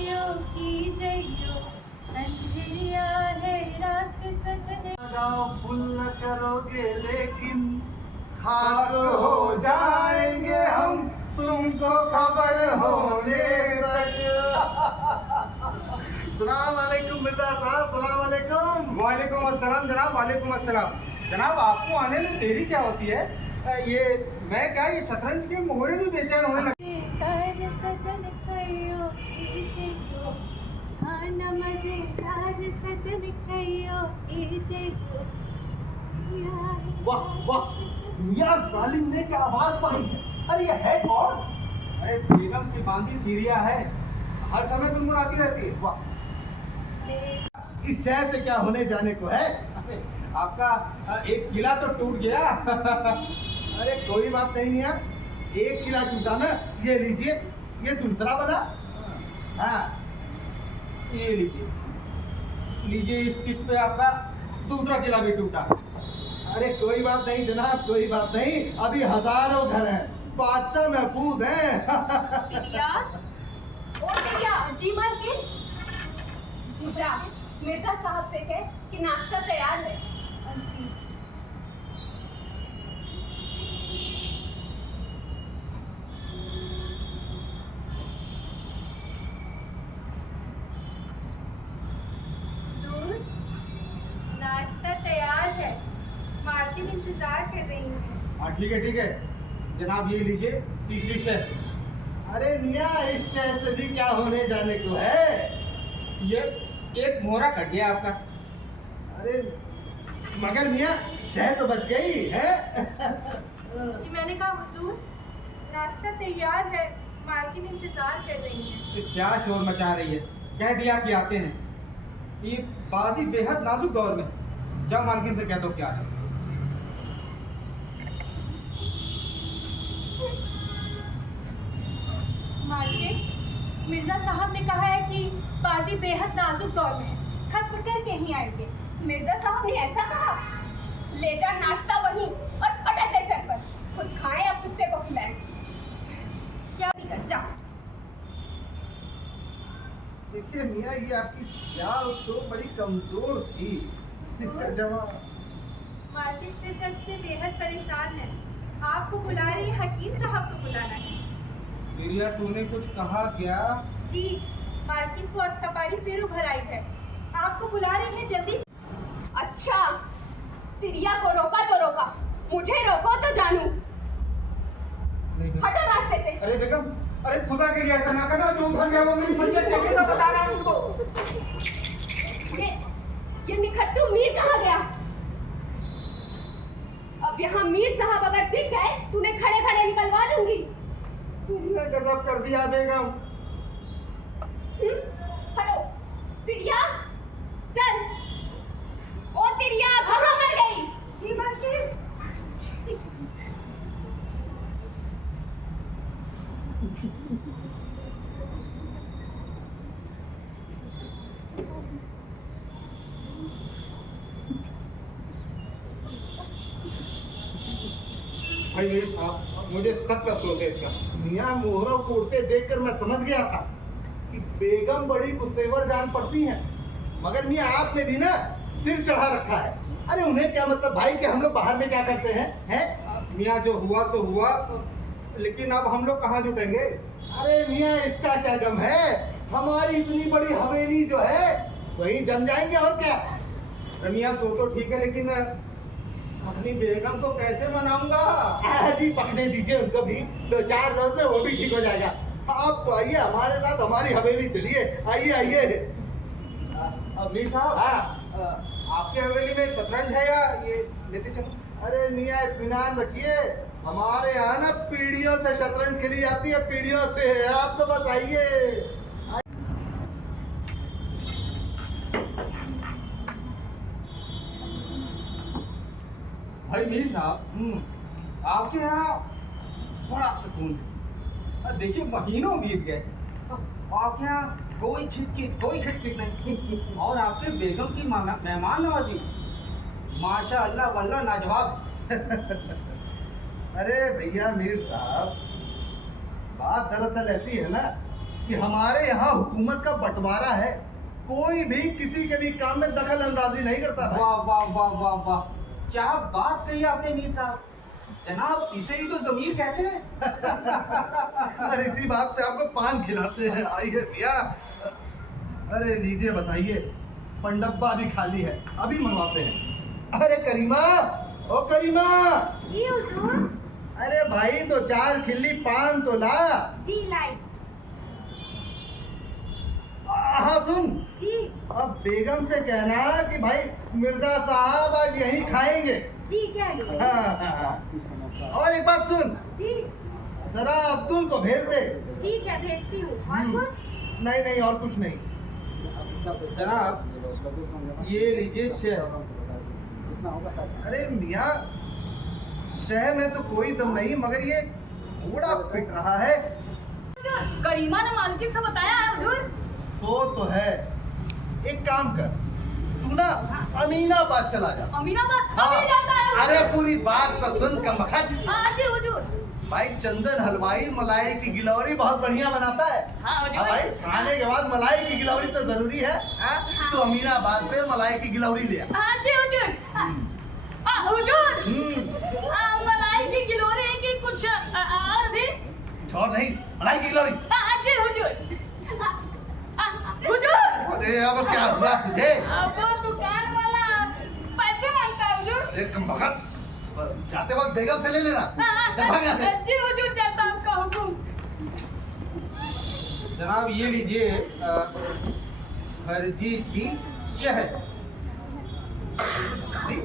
जइयो की जइयो अंधेरिया है रात सजने। गाँव फुल न करोगे लेकिन खाक हो जाएंगे हम तुमको खबर होने तक। सलाम वालेकुम मिर्जा साहब, सलाम वालेकुम। वालेकुम अस्सलाम जनाब, वालेकुम अस्सलाम जनाब। आपको आने में देरी क्या होती है? ये मैं क्या ये शतरंज के मोहरे भी बेचैन होने लगे। सजन खइयो की जइयो खाना मजेदार सजन खइयो की जइयो। वाह वाह, मियां जालिम ने क्या आवाज पाई है। अरे ये है कौन? अरे बेगम की बांधी तिरिया है, हर समय गुनगुनाती रहती है। वाह, इस शहर से क्या होने जाने को है। आपका एक किला तो टूट गया। अरे कोई बात नहीं मियां, एक किला टूटा ना, ये लीजिए, ये दूसरा बना। हाँ ये लीजिए लीजिए, इस किस्त पे आपका दूसरा किला भी टूटा। अरे कोई बात नहीं जनाब, कोई बात नहीं, अभी हजारों घर हैं, बादशाह महफूज हैं। तिरिया, ओ तिरिया, जी मालकिन। जीजा, मिर्जा साहब से कह कि नाश्ता तैयार है। जी हुजूर, नाश्ता तैयार है, मालकिन इंतजार कर रही है। हाँ ठीक है जनाब, ये लीजिए तीसरी शह। अरे मियां, इस शहर से भी क्या होने जाने को है। ये एक मोहरा कट गया आपका। अरे मगर मियां, शह तो बच गई है। जी मैंने कहा हुजूर, नाश्ता तैयार है, मालकिन इंतजार कर रही है। ये क्या शोर मचा रही है? कह दिया कि आते हैं। ये बाजी बेहद नाजुक दौर में, जाओ मालकिन से कह दो क्या है। मालकिन, मिर्जा साहब ने कहा है कि बाजी बेहद नाजुक दौर में है, खत्म करके ही आएंगे। मिर्जा साहब ने ऐसा कहा? ले जा नाश्ता वहीं और पटक दे सर पर। खुद खाएं अब कुत्ते को खिलाएं। क्या भी कर जा। देखिए मियां, ये आपकी चाल तो बड़ी कमजोर थी, इसका जवाब। मालकिन सिर दर्द से बेहद परेशान है, आपको बुला रही है, हकीम साहब को बुलाना है। तिरिया, तूने कुछ कहा क्या? जी, मालकिन को अतपारी फिर उभर आई है, आपको बुला रही है, जल्दी। अच्छा, तिरिया को रोका तो रोका, मुझे रोको तो जानू। हटो रास्ते से। अरे बेगम, अरे खुदा के लिए ऐसा ना करना, जो उधर गया वो मेरी फरियत देखेगा, बता रहा हूं तुमको। ये निखट्टू मीर कहाँ गया? अब यहाँ मीर साहब अगर दिख गए, तूने खड़े खड़े निकलवा दूंगी। तुमने गजब कर दिया बेगम। हटो। तिरिया, चल। ओ तिरिया, कहाँ मर गई? जी मालकिन। भाई मेरे साहब, मुझे सख्त अफसोस है इसका। मियां, मोहरों को उड़ते देखकर मैं समझ गया था कि बेगम बड़ी गुस्सेवर जान पड़ती हैं, मगर मियां आपने भी ना सिर चढ़ा रखा है। अरे उन्हें क्या मतलब भाई कि हम लोग बाहर में क्या करते हैं, हैं? मियाँ जो हुआ सो हुआ, लेकिन अब हम लोग कहाँ जुटेंगे? अरे मियां, इसका क्या गम है, हमारी इतनी बड़ी हवेली जो है वहीं जम जाएंगे, और क्या। मियाँ सो तो ठीक है, लेकिन अपनी बेगम को कैसे मनाऊंगा? जी पकड़े दीजिए उनको भी, 2-4 रोज में वो भी ठीक हो जाएगा। आप तो आइए हमारे साथ, हमारी हवेली चलिए, आइए आइए। मीर साहब, हाँ, आपके हवेली में शतरंज है या ये लेते चलो? अरे मियां इत्मीनान रखिए, हमारे यहाँ ना पीढ़ियों से शतरंज खेली जाती है, पीढ़ियों से। आप तो बस आइए। भाई मीर साहब, आपके यहाँ बड़ा सुकून है। देखिए महीनों बीत गए, आपके यहाँ कोई खिटखिट नहीं। और आपके बेगम की मेहमान नवाजी माशाअल्लाह वल्लाह लाजवाब। अरे भैया मीर साहब, बात दरअसल ऐसी है ना कि हमारे यहाँ हुकूमत का बंटवारा है, कोई भी किसी के भी काम में दखल अंदाजी नहीं करता भाई। वाह वाह वाह वाह वाह, क्या बात कही आपने मीर साहब। जनाब इसे ही तो ज़मीर कहते हैं। अरे इसी बात पे आपको पान खिलाते हैं। आइए भैया, अरे लीजिए बताइए, पंडब्बा भी खाली है, अभी मंगवाते हैं। अरे करीमा, ओ करीमा, जी हुजूर। अरे भाई तो 4 खिल्ली पान तो ला। जी लाई। हाँ सुन, जी अब बेगम से कहना कि भाई मिर्जा साहब आज यहीं खाएंगे। जी क्या लिए? हाँ। और एक बात सुन, जी जरा अब्दुल को भेज दे। ठीक है, भेजती हूँ। और कुछ? नहीं नहीं, और कुछ नहीं। जनाब ये लीजिए शेयर। अरे मियाँ, शहर में तो कोई दम नहीं, मगर ये घोड़ा पिट रहा है। करीमा ने मालकिन से बताया है हुजूर। सो तो है, एक काम कर, तू ना अमीनाबाद चला जा। अमीनाबाद हाँ। अभी जाता है हुजूर। अरे पूरी बात तो सुन कमबख्त। हाँ जी हुजूर। भाई चंदन हलवाई मलाई की गिलौरी बहुत बढ़िया बनाता है। हाँ हुजूर। हाँ भाई, खाने के बाद मलाई की गिलौरी तो जरूरी है। हाँ? तो अमीनाबाद से मलाई की गिलौरी ले आ। हाँ जी हुजूर। हुजूर, हम्म, मलाई की गिलोरी की कुछ और भी? छोड़ नहीं, मलाई की गिलौरी। हाँ जी हुजूर। हुजूर, अरे अब क्या हुआ तुझे? वो दुकान वाला पैसे मांगता है हुजूर। अरे कमबख्त, जाते वक्त बेगम से ले लेना। चल भाग यहाँ से। जी हुजूर, जैसा आपका हुकुम। जनाब ये लीजिए हरजी की शहद। हरदी?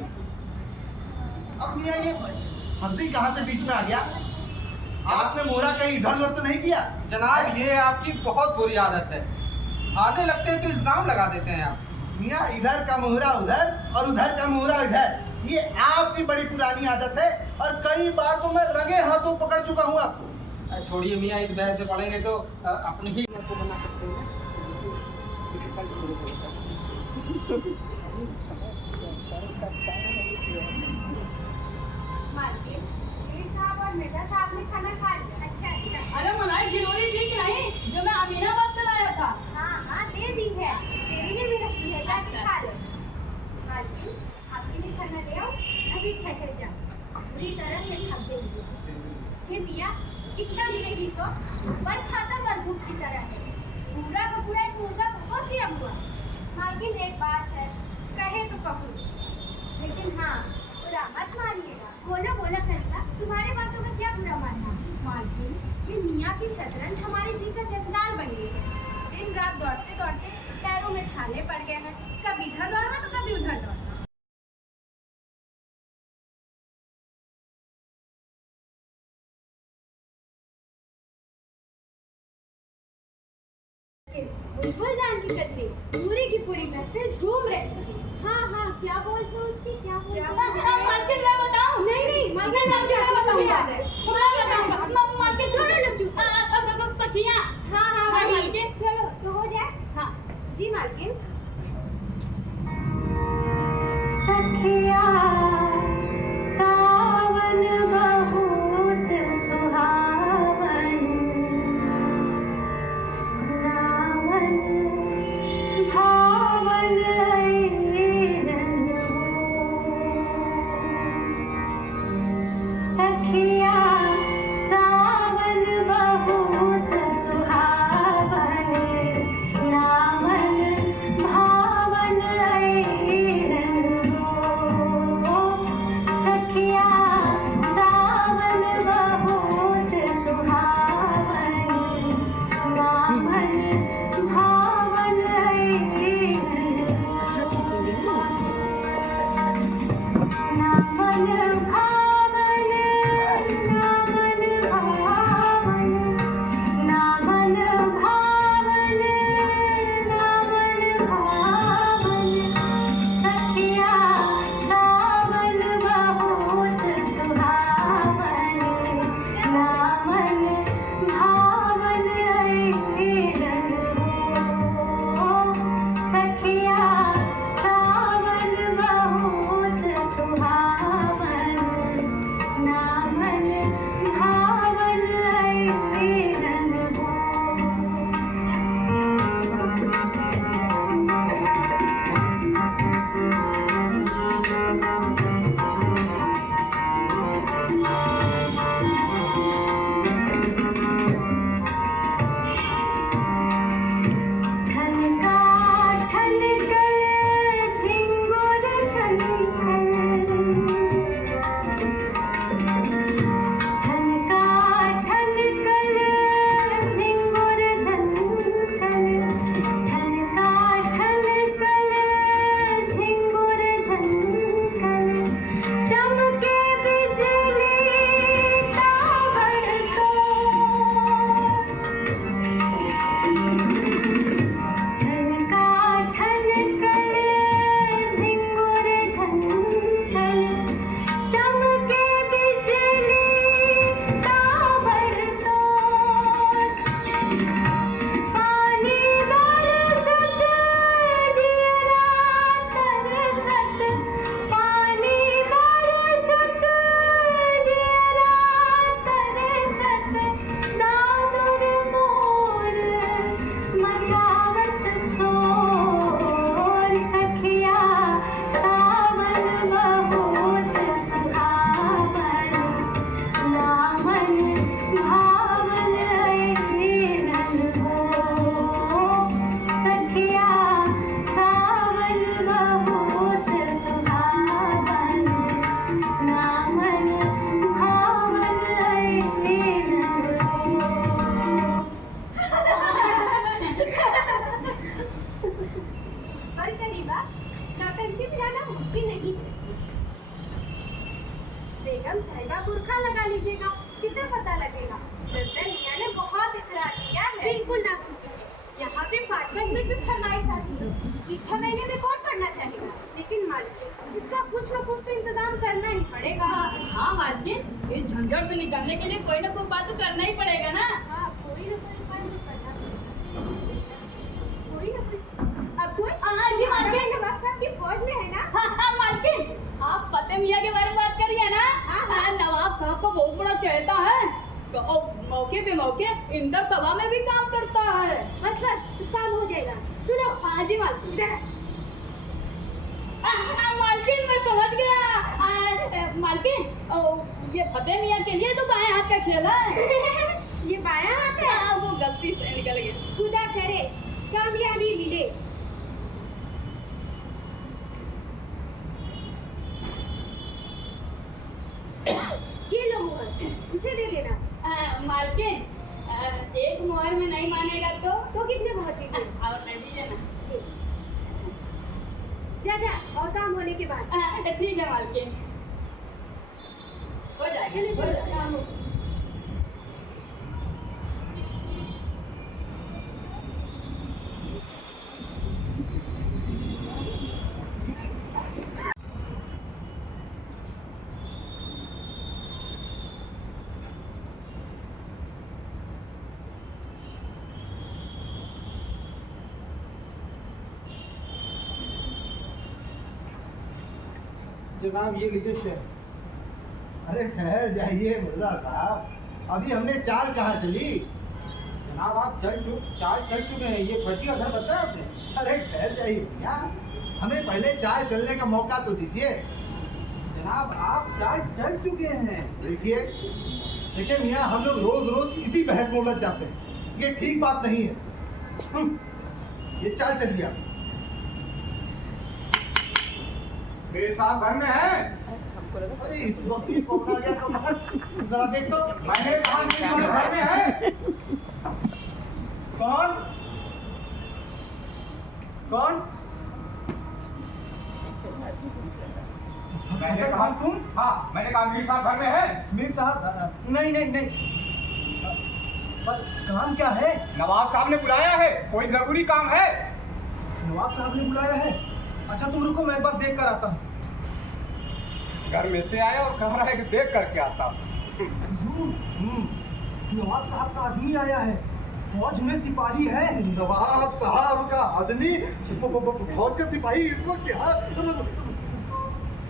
अब मियाँ ये हरदी कहाँ से बीच में आ गया? आपने मोहरा कहीं इधर उधर तो नहीं किया? जनाब ये आपकी बहुत बुरी आदत है, आने लगते हैं तो इल्जाम लगा देते हैं आप। मियाँ इधर का मोहरा उधर और उधर का मोहरा इधर, ये आपकी बड़ी पुरानी आदत है और कई बार तो मैं रंगे हाथों पकड़ चुका हूँ आपको। छोड़िए मियाँ, इस बहस में पढ़ेंगे तो अपनी ही मालकिन, मीर साहब और मिर्जा साहब ने खाना खा लिया। अच्छा। अरे मलाई गिलोरी थी कि नहीं, जो मैं अमीनाबाद से लाया था? हाँ दे दी है, तेरे लिए भी रखी है, जाके खा ले। मालकिन, आपके लिए खाना ले आओ, अभी ठहर जा, पूरी तरह से थक गई। ये मियाँ कितना मिलेगी तो पर खाता मरभूत की तरह है, पूरा का पूरा एक मुर्गा को सिया हुआ। मालकिन एक बात है, कहे तो कहूँ, लेकिन हाँ बुरा मत मानिएगा। बोलो बोला करेगा, तुम्हारे बातों का क्या बुरा मानना। मालकिन, ये मियाँ की शतरंज हमारे जी का जंजाल बन गई है। दिन रात दौड़ते दौड़ते पैरों में छाले पड़ गए हैं, कभी इधर दौड़ना तो कभी उधर दौड़ना। बुलबुल जान की कचरी पूरी की पूरी महफिल झूम रही थी। हाँ क्या बोलते हो उसकी, क्या मालकिन मैं बताऊं? नहीं मालकिन मैं बताऊंगा। मालकिन दोनों लोग चुप। सखियाँ। हाँ वही। मालकिन, चलो तो हो जाए। हाँ जी मालकिन। सखिया सावन बहुत सुहावन, नावन भावन ऐरन सखिया सावन बहुत सुहावन, नावन भावन ऐरन जाना मुमकिन नहीं है। बेगम साहिबा बुर्खा लगा लीजिएगा, किसे पता लगेगा? दफ्तर मियाँ ने बहुत इसरार किया है। बिल्कुल नामुमकिन है। यहाँ पे 5 महीने की फरमाइश आती है कि 6 महीने में कौन पढ़ना चाहेगा? लेकिन मालकिन, इसका कुछ न कुछ तो इंतजाम करना ही पड़ेगा। हाँ मालकिन, इस झंझट से निकलने के लिए कोई ना कोई बात तो करना ही पड़ेगा ना। हाँ, कोई न कोई उपाय तो करना पड़ेगा। कोई न कोई। अब कोई? हाँ जी मालकिन। नवाब साहब की फौज में है ना? हाँ मालकिन, आप फतेह मियाँ के बारे में बात करिए ना। हाँ, नवाब साहब को बहुत बड़ा चहेता है, तो मौके पे मौके इंदर सभा में भी काम करता है। बस तो काम हो जाएगा। सुनो। हाँ जी मालकिन। इधर। मालकिन मैं समझ गया। मालकिन, ये फतेह मियाँ के लिए तो बाएं हाथ का खेल है। ये बायां हाथ है? हाँ, वो गलती से निकल गया। खुदा करे कामयाबी मिले। ये लो मोहर, इसे दे देना। मालकिन, एक मोहर में नहीं मानेगा तो कितने मोहर चाहिए? और नहीं दीजिए ना। जा जा, और काम होने के बाद। ठीक है मालकिन, हो जाएगा। चलो हो चलो, जाएगा। काम हो। जनाब ये लीजिए शेयर। अरे ठहर जाइए मिर्जा साहब, अभी हमने चाल कहाँ चली? जनाब आप चाल चल चुके हैं, ये फर्जी का घर बताया आपने? अरे ठहर जाइए भैया, हमें पहले चाल चलने का मौका तो दीजिए। जनाब आप चाल चल चुके हैं। देखिए देखिए मियाँ, हम लोग रोज रोज इसी बहस में उलझ जाते हैं, ये ठीक बात नहीं है। ये चाल चलिए आप। मेरे साहब घर में है? अरे इस वक्त ही कौन आ गया कमाल, जरा देखो। मैंने कहा कि घर में है। कौन कौन? मैंने कहा तुम? हाँ, मैंने कहा मीर साहब घर में है। मीर साहब? नहीं नहीं नहीं। पर काम क्या है? नवाब साहब ने बुलाया है, कोई जरूरी काम है। नवाब साहब ने बुलाया है? अच्छा तुम रुको, मैं एक बार देख कर आता हूँ। घर में से आया और कह रहा है कि देख करके आता हूँ। नवाब साहब का आदमी आया है, फौज में सिपाही है। नवाब साहब का आदमी? फौज का सिपाही इस वक्त यहाँ?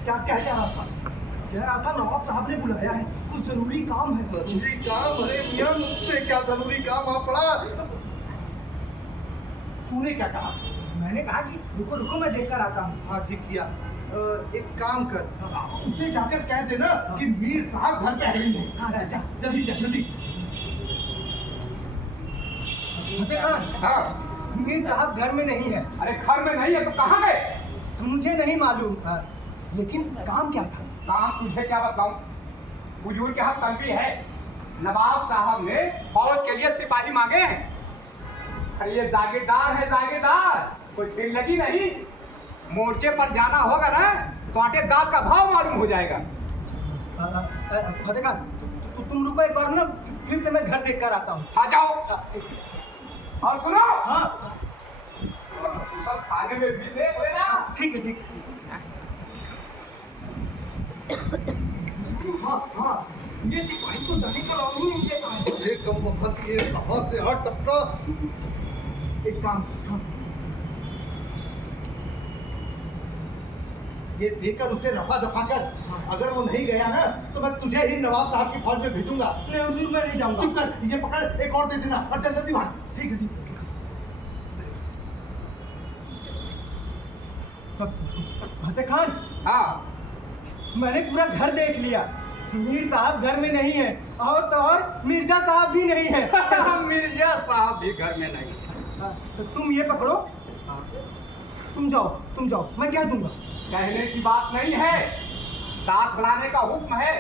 क्या कह रहा था? कह रहा था नवाब साहब ने बुलाया है, कुछ जरूरी काम है। जरूरी काम? अरे मियाँ मुझसे क्या जरूरी काम आ पड़ा? तूने क्या कहा? मैंने कहा कि रुको रुको मैं देख कर आता हूँ। हाँ ठीक किया। एक काम कर, उसे जाकर कह देना कि मीर साहब घर पे है ही नहीं। हाँ, जा जल्दी जा जल्दी। फतेह खान, हाँ, मीर साहब घर में नहीं है। अरे घर में नहीं है तो कहाँ गए? मुझे नहीं मालूम, लेकिन काम क्या था? काम तुझे क्या बताऊं? हुजूर के हाथ तंबी है, नवाब साहब ने फौज के लिए सिपाही मांगे हैं। अरे ये जागीरदार है, जागीरदार, कोई दिल लगी नहीं। मोर्चे पर जाना होगा ना तो आटे दाल का भाव मालूम हो जाएगा। फतेह खान, तुम रुको एक बार ना, फिर से मैं घर देख कर आता हूँ। आ जाओ। और सुनो, हाँ, सब खाने में भी देख लेना। ठीक है ठीक है। हाँ हाँ, ये सिपाही तो जाने का नाम ही नहीं लेता है। एक कम वक्त ये कहाँ से हट टपका। एक काम, हाँ, ये देकर उसे रफा दफा कर, अगर वो नहीं गया ना तो मैं तुझे ही नवाब साहब की फौज में भेजूंगा। नहीं हुजूर, मैं नहीं जाऊंगा। चुप कर, ये पकड़, एक और दे देना और चल जल्दी भाग। ठीक है ठीक है। फतेह खान, हाँ, मैंने पूरा घर देख लिया, मीर साहब घर में नहीं है, और तो और मिर्जा साहब भी नहीं है। मिर्जा साहब भी घर में नहीं है। तो तुम ये पकड़ो, तुम जाओ, मैं कह दूंगा। कहने की बात नहीं है, साथ लाने का हुक्म है,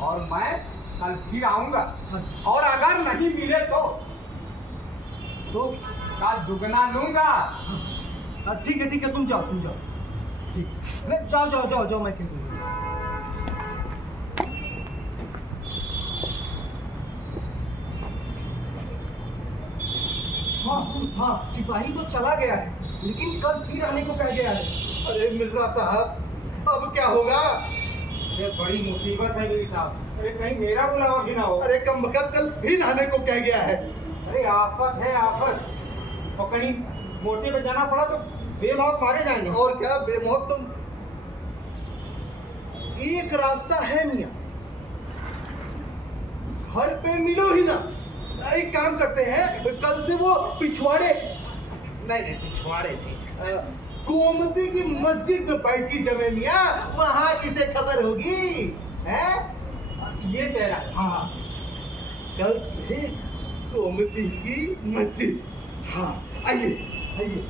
और मैं कल फिर आऊंगा, और अगर नहीं मिले तो का दुगना लूंगा। ठीक है तुम जाओ। ठीक नहीं, जाओ जाओ जाओ जाओ, मैं कह दूँगा। हाँ हाँ, सिपाही तो चला गया है, लेकिन कल फिर आने को कह गया है। अरे मिर्जा साहब, अब क्या होगा? ये बड़ी मुसीबत है मेरी साहब। अरे कहीं मेरा बुलावा भी ना हो। अरे कम वक्त कल फिर आने को कह गया है। अरे आफत है आफत, और कहीं मोर्चे पे जाना पड़ा तो बेमौत मारे जाएंगे। और क्या बेमौत? तुम एक रास्ता है मियाँ, घर पे मिलो ही ना। एक काम करते हैं, कल से वो पिछवाड़े नहीं पिछवाड़े नहीं, गोमती की मस्जिद में बैठ की जमे मियाँ, वहां किसे खबर होगी? है ये तेरा। हाँ कल से गोमती की मस्जिद। हाँ आइए आइए।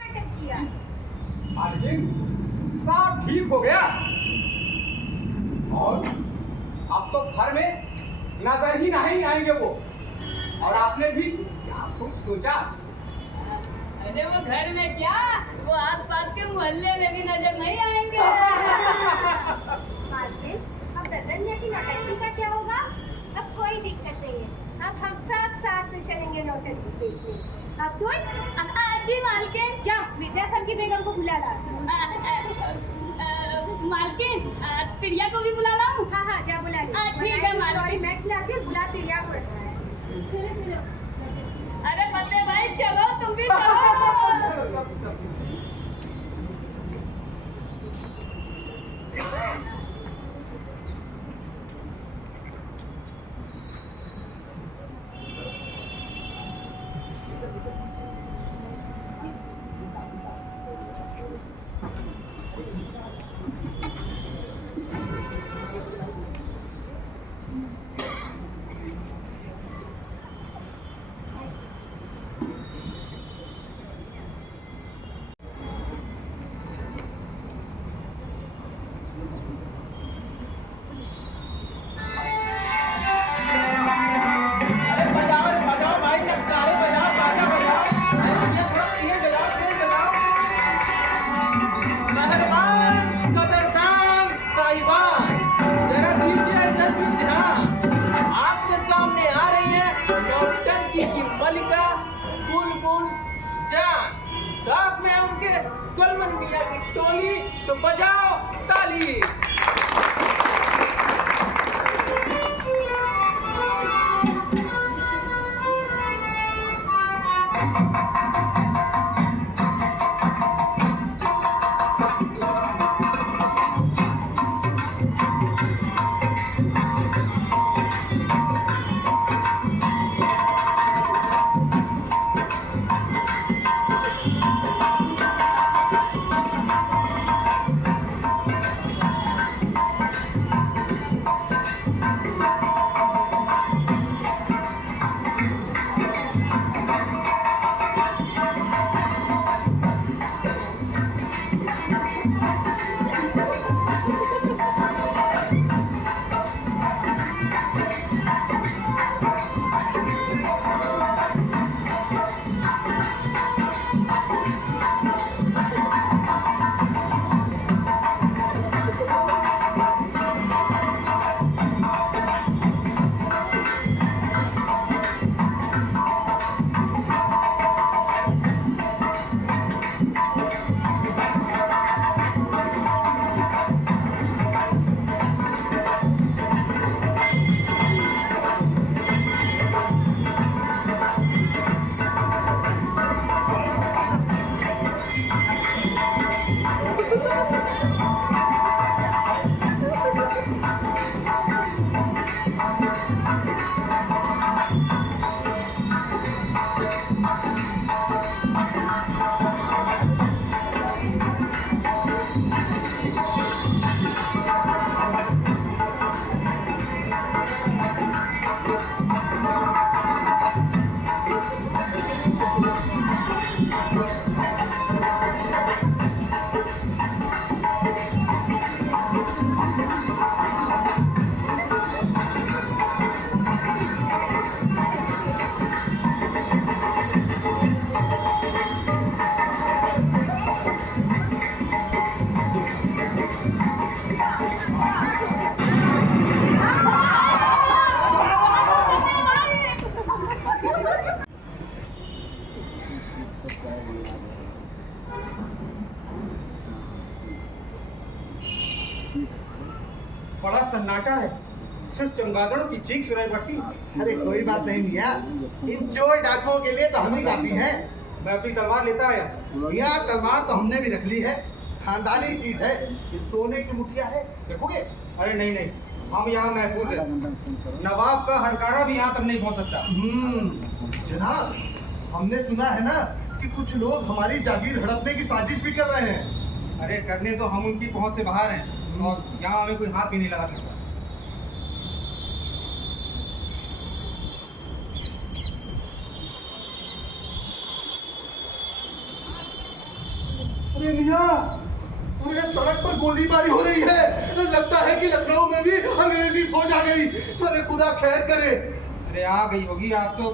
नाटक किया। मालकिन साहब ठीक हो गया, और अब तो घर में नजर ही नहीं आएंगे वो। और आपने भी क्या खूब सोचा। अरे वो घर में क्या, वो आसपास के मोहल्ले में भी नजर नहीं आएंगे। मालकिन, अब ददनिया की नौटंकी का क्या होगा? अब कोई दिक्कत नहीं है, अब हम सब साथ में चलेंगे नौटंकी देखने। अब तुम जी मालकिन। जाओ मिर्जा सर की बेगम को बुला ला। मालकिन, तिरिया को भी बुला लाऊं? हाँ हाँ, जा बुला ले। ठीक है मालकिन। मैं खिलाती हूँ, बुला तिरिया को। चलो चलो। अरे फतेह भाई चलो, तुम भी चलो। साथ में उनके गुलमन मियां की टोली, तो बजाओ ताली। बड़ा सन्नाटा है, सिर्फ चमगादड़ों की चीख सुनाई पड़ती। अरे कोई बात नहीं मियाँ, इन चोर डाकुओं के लिए तो हम ही काफी हैं। मैं अपनी तलवार लेता आया। मियाँ तलवार तो हमने भी रख ली है, खानदानी चीज है। ये सोने की मुठिया है, देखोगे? अरे नहीं नहीं, हम यहाँ महफूज है। नवाब का हरकारा भी यहाँ तक नहीं पहुँच सकता। जनाब, हमने सुना है ना कि कुछ लोग हमारी जागीर हड़पने की साजिश भी कर रहे हैं। अरे करने तो हम उनकी पहुँच से बाहर हैं और यहाँ हमें कोई हाथ भी नहीं लगा सकता। अरे मियाँ, पूरे सड़क पर गोलीबारी हो रही है। लगता है कि लखनऊ में भी अंग्रेजी फौज आ गई। अरे खुदा खैर करे। अरे आ गई होगी, आप तो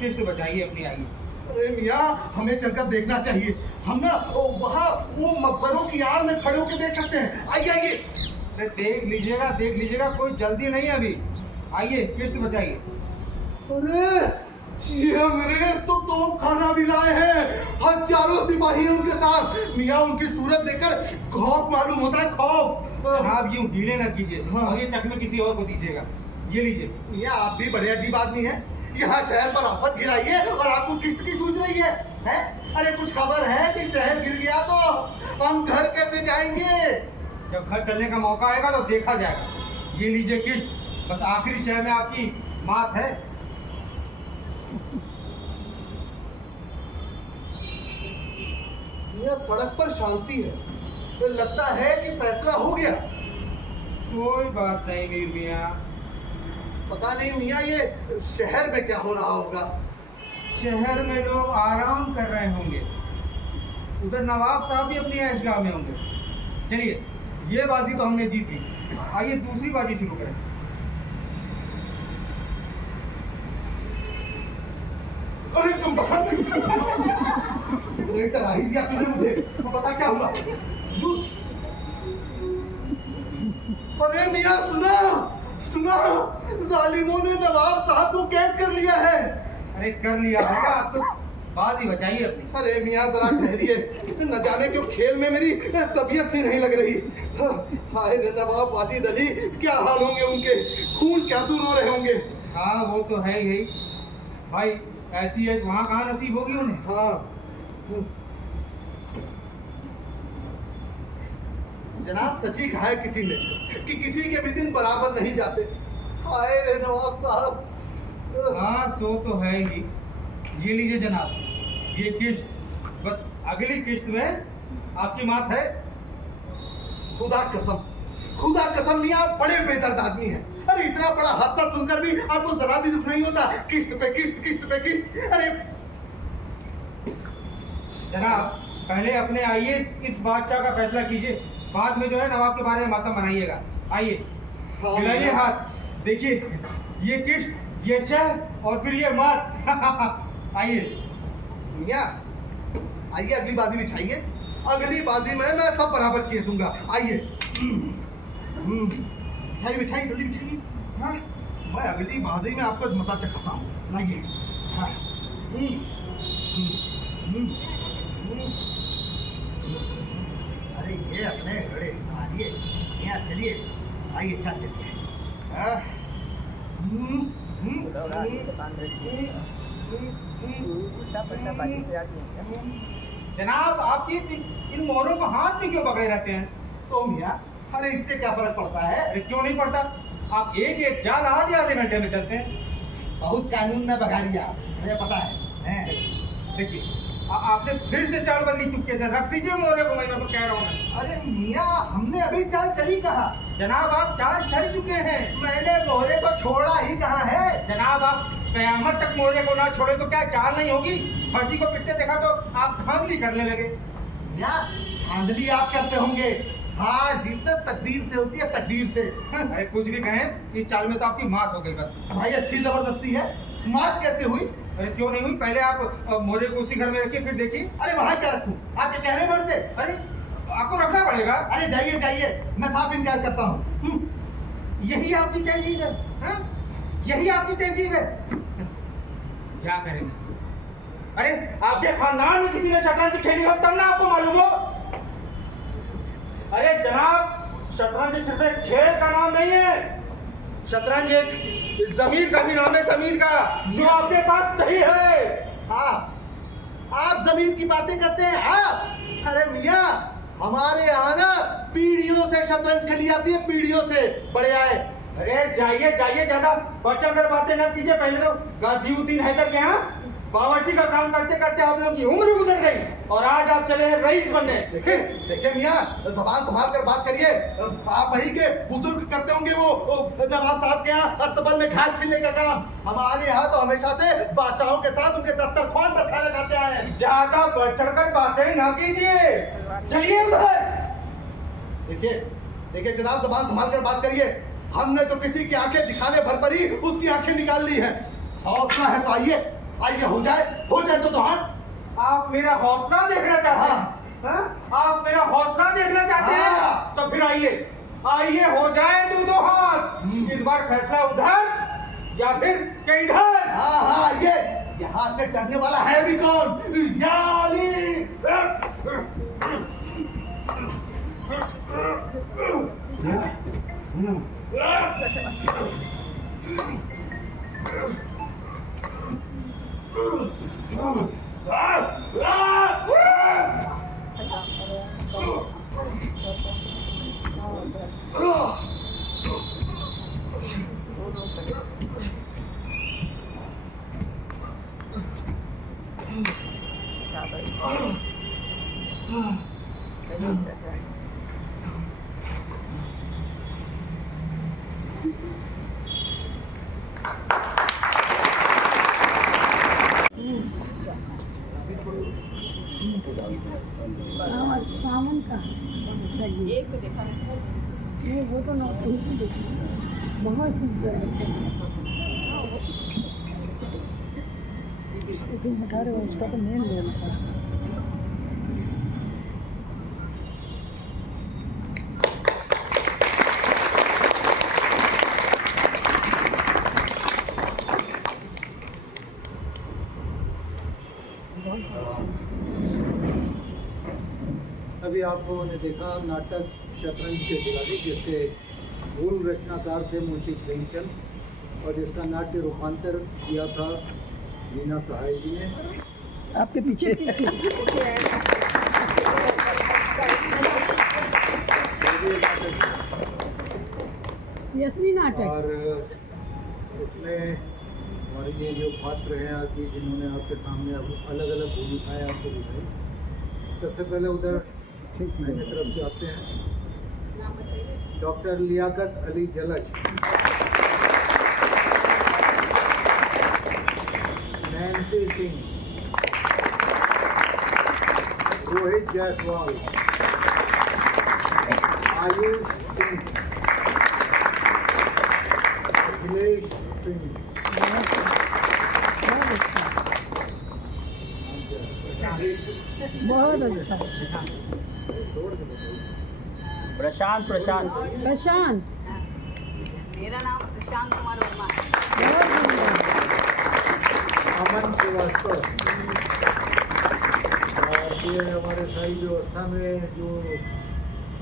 किश्त बचाइए अपनी, आइए। अरे मियाँ, हमें चलकर देखना चाहिए। हम ना वहाँ वो मकबरों की आड़ में खड़े होकर देख सकते हैं। आइए आइए। अरे देख लीजिएगा, कोई जल्दी नहीं है अभी। आइए, किश्त बचाइए। अरे ये अंग्रेज तो तोप खाना भी लाए हैं, हजारों सिपाही हैं उनके साथ। मियाँ, उनकी सूरत देखकर खौफ मालूम होता है, खौफ। आप यूं ढीले न कीजिए, हाँ। और ये चकमे किसी और को दीजिएगा। ये लीजिए। मियाँ, आप भी बड़े अजीब आदमी हैं। यहाँ शहर पर आफत गिराई है और आपको किस्त की सूझ रही है, हैं? अरे कुछ खबर है कि शहर गिर गया तो हम घर कैसे जाएंगे? जब घर चलने का मौका आएगा तो देखा जाएगा। ये लीजिए किश्त, बस आखिरी शहर में आपकी मात है। मियाँ, सड़क पर शांति है, तो लगता है कि फैसला हो गया। कोई बात नहीं मीर मियाँ। पता नहीं मियाँ, ये शहर में क्या हो रहा होगा। शहर में लोग आराम कर रहे होंगे, उधर नवाब साहब भी अपनी ऐशगाह में होंगे। चलिए, ये बाजी तो हमने जीत ली, आइए दूसरी बाजी शुरू करें। अरे तुम डरा ही दिया तुमने मुझे। तो पता क्या हुआ? अरे मियाँ, सुना सुना, जालिमों ने नवाब साहब को कैद कर लिया है। अरे कर लिया होगा, आप तो बाजी बचाइए अपनी। अरे मियाँ, जरा ठहरिए, न जाने क्यों खेल में मेरी तबीयत सी नहीं लग रही। हाय रे नवाब वाजिद अली, क्या हाल होंगे उनके, खून क्या रो रहे होंगे। हाँ वो तो है ही भाई, ऐसी ऐश वहाँ कहाँ नसीब होगी उन्हें। हाँ जनाब, सच्ची कहा है किसी ने कि किसी के भी दिन बराबर नहीं जाते। हाय रे नवाब साहब। हाँ सो तो है ही। ये लीजिए जनाब, ये किश्त, बस अगली किश्त में आपकी मात है। खुदा कसम मियाँ, बड़े बेदर्द आदमी हैं। अरे इतना बड़ा हादसा सुनकर भी आपको जरा भी दुख नहीं होता? किश्त पे किश्त, किश्त पे किश्त। अरे जनाब, पहले अपने आइए इस बादशाह का फैसला कीजिए, बाद में जो है नवाब के बारे में मातम मनाइएगा। आइए, हाँ, गिराइए हाथ, देखिए ये किश्त, ये शह और फिर ये मात। आइए मियाँ, आइए अगली बाजी बिछाइए। अगली बाजी में मैं सब बराबर किए दूंगा। आइए, बिछाइए बिछाइए, जल्दी बिछाइए। हाँ, मैं अगली बाजी में आपको मजा चखाता हूँ। लाइए। हाँ। अरे ये अपने घोड़े आइए, यहाँ चलिए, आइए चल चलिए। हाँ। जनाब, आपकी इन मोहरों को हाथ में क्यों पकड़े रहते हैं? तो मियाँ, अरे इससे क्या फर्क पड़ता है? अरे क्यों नहीं पड़ता? आप एक एक चाल आधे घंटे में चलते हैं। बहुत कानून ने बगा दिया, मुझे पता है। देखिए, आपने फिर से चाल बदली चुपके से। रख दीजिए मोहरे को, मैं आपको कह रहा हूँ। अरे मियाँ, हमने अभी चाल चली कहा। जनाब, आप चाल चल चुके हैं। मैंने मोहरे को छोड़ा ही कहाँ है? जनाब, आप कयामत तक मोहरे को ना छोड़े तो क्या चाल नहीं होगी? फर्जी को पिटते देखा तो आप धांधली करने लगे। मियाँ, धांधली आप करते होंगे। हाँ, जीत तकदीर से होती है, तकदीर से। अरे कुछ भी कहें, इस चाल में तो आपकी मात हो गई बस। भाई अच्छी जबरदस्ती है, मात कैसे हुई? अरे क्यों नहीं हुई? पहले आप मोहरे को उसी घर में रखिए, फिर देखिए। अरे वहाँ क्या रखूँ? आपके कहने भर से? अरे आपको रखना पड़ेगा। अरे जाइए जाइए, मैं साफ इनकार करता हूँ। यही आपकी तहजीब है? हाँ? यही आपकी तहजीब है? क्या करेंगे? अरे आपके खानदान में किसी ने शतरंज खेली हो तब ना आपको मालूम हो। अरे जनाब, शतरंज सिर्फ एक खेल का नाम नहीं है, शतरंज एक इस जमीर का भी नाम है, जमीर का जो आपके पास नहीं है। हाँ, आप जमीन की बातें करते हैं आप? अरे मियाँ, हमारे यहाँ ना पीढ़ियों से शतरंज खेली जाती है, पीढ़ियों से। बड़े आए। अरे जाइए जाइए, ज्यादा बढ़ चढ़ कर बातें न कीजिए। पहले तो गाजीउद्दीन हैदर के यहाँ बावर्ची का काम करते करते आप लोगों की उम्र गुजर गई और आज आप चले हैं रईस बनने। देखिए देखिए मियाँ, जबान संभाल कर बात करिए। आप वही के बुजुर्ग करते होंगे वो जब आप साहब के यहाँ अस्तबल में घास छीलने का काम। हमारे यहाँ तो हमेशा से बादशाहों के साथ उनके दस्तरख्वान पर खाना खाते आए हैं। ज्यादा बढ़ चढ़ कर बातें न कीजिए, चलिए उधर। देखिए देखिए जनाब, जबान संभाल कर बात करिए। हमने तो किसी की आंखें दिखाने भर पर ही उसकी आंखें निकाल ली है। हौसला है तो आइए आइए, हो जाए तो हाथ। आप मेरा हौसला देखना चाहते हैं? हाँ? आप मेरा हौसला देखना चाहते हैं? हाँ। तो फिर आइए आइए, हो जाए दो हाथ। इस बार फैसला उधर या फिर के इधर। हाँ हाँ आइए, यहाँ से डरने वाला है भी कौन? याली। सावन का एक तो देखा ये वो तो उनको देखा बहुत सुंदर है। हटा रहे हो, उसका तो मेन रोल था। अभी आप लोगों ने देखा नाटक शतरंज के खिलाड़ी, जिसके मूल रचनाकार थे मुंशी प्रेमचंद और जिसका नाट्य रूपांतर किया था मीना सहाय जी ने। आपके पीछे यशवी नाटक। और इसमें हमारे ये जो पात्र हैं आपकी, जिन्होंने आपके सामने अलग अलग भूमिकाएं आपको दिखाई। सबसे पहले उधर मैंने तरफ से आते हैं डॉक्टर लियाकत अली जलज, नैन्सी सिंह, रोहित जायसवाल, आयुष सिंह, अखिलेश सिंह, बहुत अच्छा। प्रशांत प्रशांत प्रशांत, मेरा नाम प्रशांत कुमार वर्मा है। अमन श्रीवास्तव, और ये हमारे शाही व्यवस्था में जो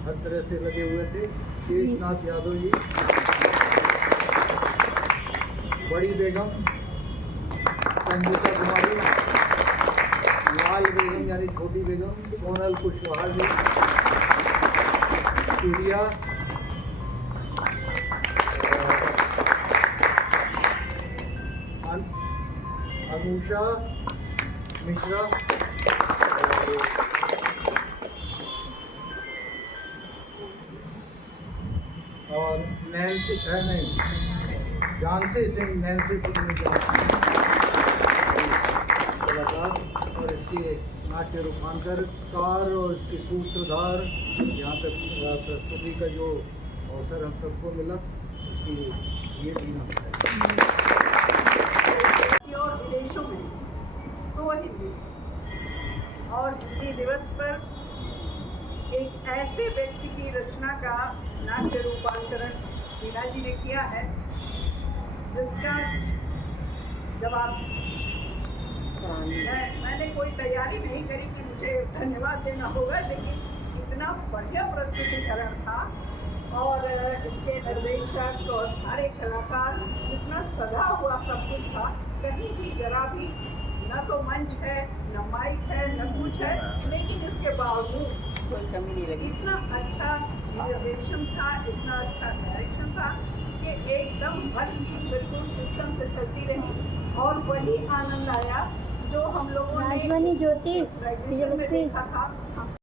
हर तरह से लगे हुए थे, शेषनाथ यादव जी, बड़ी बेगम संगीता कुमारी, लाल बेगम यानी छोटी बेगम, सोनल कुशवाहा जी, प्रिया, अनुषा मिश्रा, और नैन्सी नहीं जानसी सिंह, नैन्सी सिंह ने कलाकार और इसकी नाट्य रूपांतरकार और इसके सूत्रधार, यहाँ तक प्रस्तुति का जो अवसर हम सबको मिला, उसकी ये मीना है। और विदेशों में तो हिंदी, और हिंदी दिवस पर एक ऐसे व्यक्ति की रचना का नाट्य रूपांतरण मीना जी ने किया है, जिसका जब आप कोई तैयारी नहीं करी कि मुझे धन्यवाद देना होगा, लेकिन इतना बढ़िया प्रस्तुतिकरण था और इसके निर्देशक और सारे कलाकार, इतना सजा हुआ सब कुछ था, कहीं भी जरा भी न तो मंच है, न माइक है, न कुछ है, लेकिन इसके बावजूद कोई कमी नहीं लगी। इतना अच्छा निर्देशन था, इतना अच्छा डायरेक्शन था कि एकदम हर चीज़ बिल्कुल सिस्टम से चलती रही और वही आनंद आया जो हम लोगों ने राजवानी ज्योति, graduation में देखा था। हम